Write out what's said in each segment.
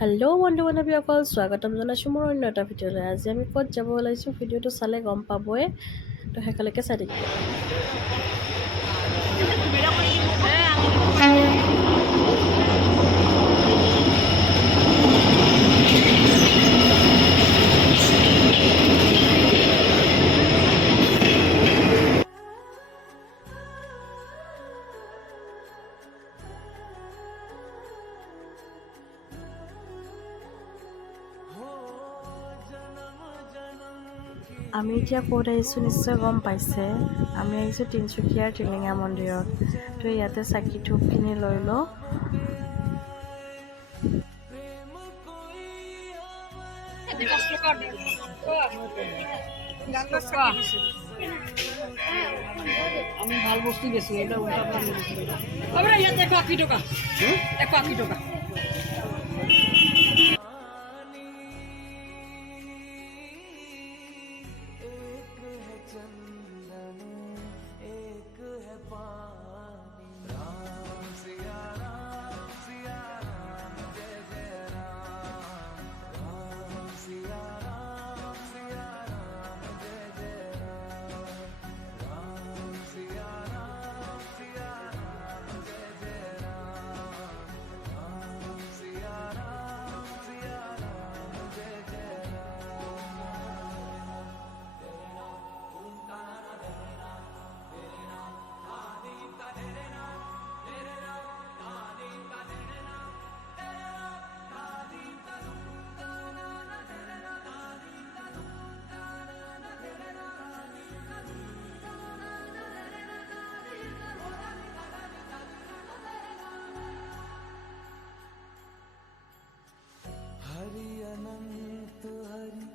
Hello' বন্ধু বান্ধৱীসকল স্বাগতম জনাইছোঁ মোৰ অন্য এটা ভিডিঅ'লৈ। আজি আমি ক'ত যাব ওলাইছোঁ ভিডিঅ'টো চালে গম পাবই, তো শেষলৈকে চাই থাকিব। আমি এতিয়া ক'ত আহিছোঁ নিশ্চয় গম পাইছে। আমি আহিছোঁ তিনিচুকীয়াৰ টিলিঙা মন্দিৰত। তো ইয়াতে চাকি ধূপখিনি লৈ লওঁ। আমি ভাল বস্তু বেছি এটা উল্টা পাল্টা ইয়াত 180 টকা 180 টকা हरि अनंत हरि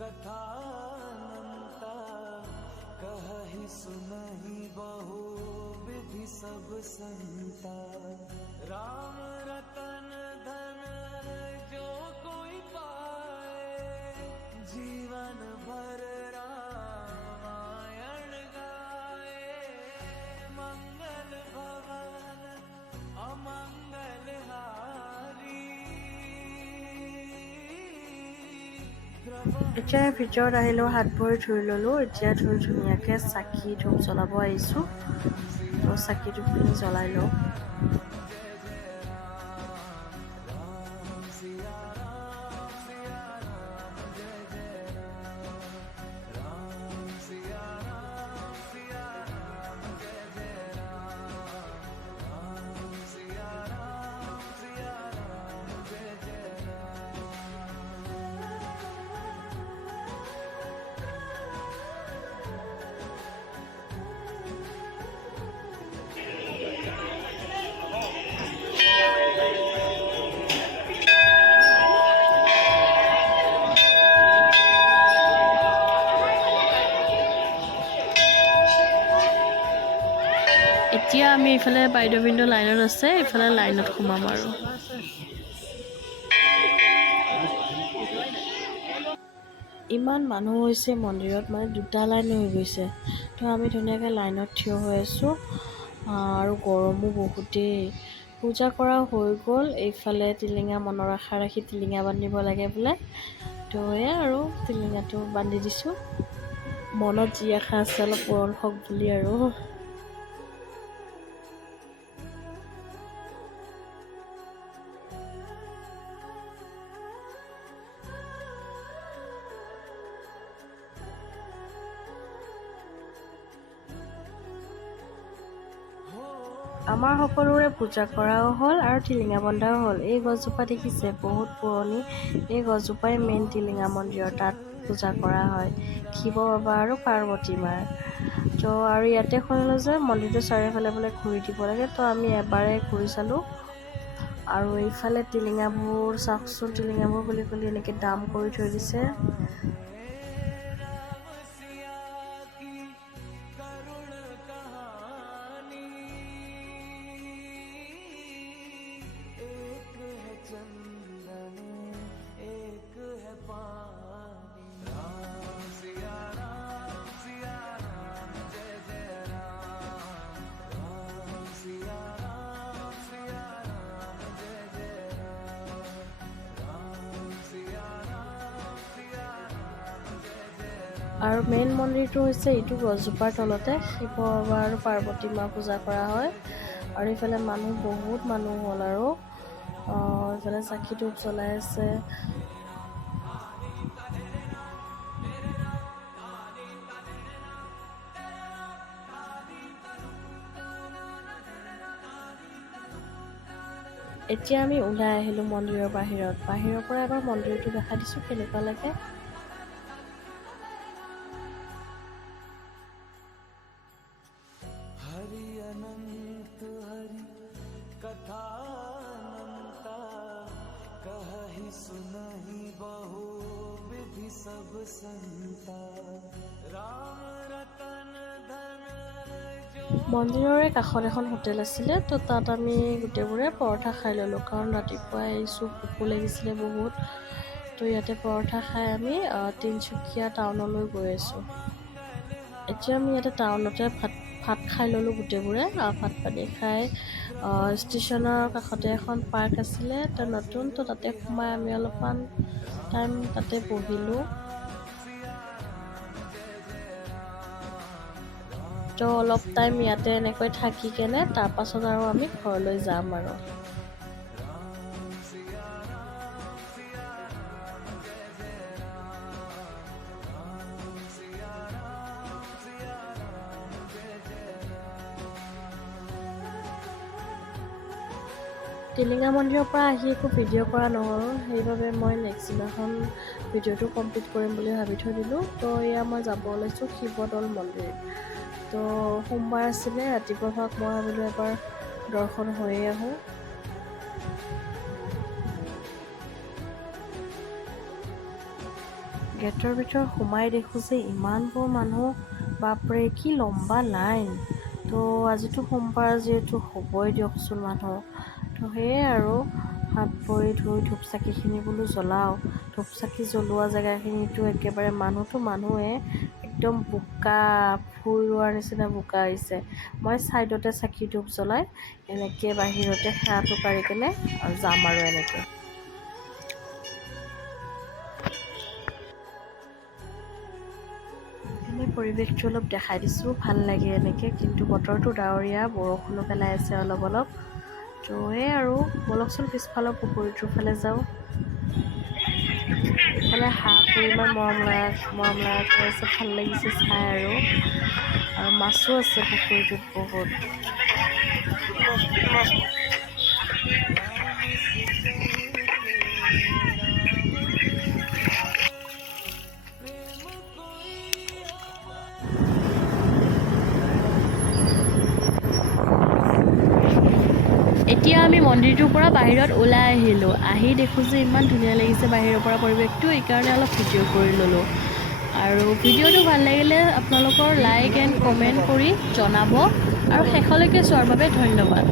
कथानंता कहहि सुनहि बहु विधि सब संता राम रतन धन जो कोई पाए जीवन भर रामायण गाए मंगल भवन अमंगल हारी এতিয়া ভিতৰত আহিলোঁ, হাত ভৰি ধুই ল'লোঁ। এতিয়া ধুনীয়াকৈ চাকি ধূপ জ্বলাব আহিছোঁ। তো চাকি ধূপখিনি জ্বলাই লওঁ। এতিয়া আমি এইফালে বাইদেউ লাইনত আছে, এইফালে লাইনত সোমাম আৰু। ইমান মানুহ হৈছে মন্দিৰত, মানে দুটা লাইন হৈ গৈছে। তো আমি ধুনীয়াকৈ লাইনত থিয় হৈ আছোঁ, আৰু গৰমো বহুতেই। পূজা কৰা হৈ গ'ল। এইফালে টিলিঙা মনৰ আশা ৰাখি টিলিঙা বান্ধিব লাগে বোলে। তো এয়া আৰু টিলিঙাটো বান্ধি দিছোঁ। মনত যি আশা আছে অলপ পূৰণ হওক বুলি আৰু। আমাৰ সকলোৰে পূজা কৰাও হ'ল আৰু টিলিঙা বন্ধাও হ'ল। এই গছজোপা দেখিছে, বহুত পুৰণি। এই গছজোপাই মেইন টিলিঙা মন্দিৰৰ, তাত পূজা কৰা হয় শিৱ বাবা আৰু পাৰ্বতী মাৰ। তো আৰু ইয়াতে শুনিলোঁ যে মন্দিৰটো চাৰিওফালে বোলে ঘূৰি দিব লাগে। তো আমি এবাৰে ঘূৰি চালোঁ। আৰু এইফালে টিলিঙাবোৰ চাওকচোন, টিলিঙাবোৰ খুলি এনেকৈ দাম কৰি থৈ দিছে। আৰু মেইন মন্দিৰটো হৈছে এইটো গছজোপাৰ তলতে শিৱ বাবা আৰু পাৰ্বতী মা পূজা কৰা হয়। আৰু এইফালে বহুত মানুহ হ'ল আৰু এইফালে চাকি ধূপ জ্বলাই আছে। এতিয়া আমি ওলাই আহিলোঁ মন্দিৰৰ বাহিৰৰ পৰা এবাৰ মন্দিৰটো দেখা দিছোঁ কেনেকুৱা লাগে। हरि अनंत हरि कथा अनंता कहि सुनहि बहु विधि सब संता राम रतन धन जो মন্দিৰৰে কাষত এখন হোটেল আছিলে, তো তাত আমি গোটেইবোৰে পৰঠা খাই ল'লোঁ, কাৰণ ৰাতিপুৱাই আহিছোঁ, ভোকো লাগিছিলে বহুত। তো ইয়াতে পৰঠা খাই আমি তিনিচুকীয়া টাউনলৈ গৈ আছোঁ। এতিয়া আমি ইয়াতে টাউনতে ভাত খাই ল'লোঁ গোটেইবোৰে। ভাত পানী খাই ষ্টেচনৰ কাষতে এখন পাৰ্ক আছিলে, তো নতুন, তো তাতে সোমাই আমি অলপমান টাইম তাতে বহিলোঁ। তো অলপ টাইম ইয়াতে এনেকৈ থাকি কেনে তাৰপাছত আৰু আমি ঘৰলৈ যাম আৰু। টিলিঙা মন্দিৰৰ পৰা আহি একো ভিডিঅ' কৰা নহ'ল, সেইবাবে মই নেক্সট দিনাখন ভিডিঅ'টো কমপ্লিট কৰিম বুলি ভাবি থৈ দিলোঁ। তো এয়া মই যাব ওলাইছোঁ শিৱদৌল মন্দিৰ। তো সোমবাৰ আছিলে ৰাতিপুৱা ভাগ, মই ভাবিলোঁ এবাৰ দৰ্শন হৈয়ে আহোঁ। গেটৰ ভিতৰত সোমাই দেখোঁ যে ইমানবোৰ মানুহ, বাপৰে কি লম্বা লাইন। তো আজিতো সোমবাৰ যিহেতু হ'বই দিয়কচোন মানুহ। তো সেয়ে আৰু হাত ভৰি ধুই ধূপ চাকিখিনি বোলো জ্বলাওঁ। ধূপ চাকি জ্বলোৱা জেগাখিনিতো একেবাৰে মানুহে একদম বোকা, ভুই ৰোৱাৰ নিচিনা বোকা আহিছে। মই ছাইডতে চাকি ধূপ জ্বলাই এনেকৈ বাহিৰতে সেৱাটো কাঢ়ি কেনে যাম আৰু এনেকৈ। এনেই পৰিৱেশটো অলপ দেখাই দিছোঁ, ভাল লাগে এনেকৈ, কিন্তু বতৰটো ডাৱৰীয়া, বৰষুণো পেলাই আছে অলপ অলপ। তো এই আৰু বলকচোন পিছফালৰ পুখুৰীটোৰ ফালে যাওঁ। ইফালে হাঁহবোৰ ইমান মৰম লগা আছে, ভাল লাগিছে চাই আৰু মাছো আছে পুখুৰীটোত বহুত। এতিয়া আমি মন্দিৰটোৰ পৰা বাহিৰত ওলাই আহিলোঁ। আহি দেখোঁ যে ইমান ধুনীয়া লাগিছে বাহিৰৰ পৰা পৰিৱেশটো, এইকাৰণে অলপ ভিডিঅ' কৰি ল'লোঁ। আৰু ভিডিঅ'টো ভাল লাগিলে আপোনালোকৰ লাইক এণ্ড কমেণ্ট কৰি জনাব, আৰু শেষলৈকে চোৱাৰ বাবে ধন্যবাদ।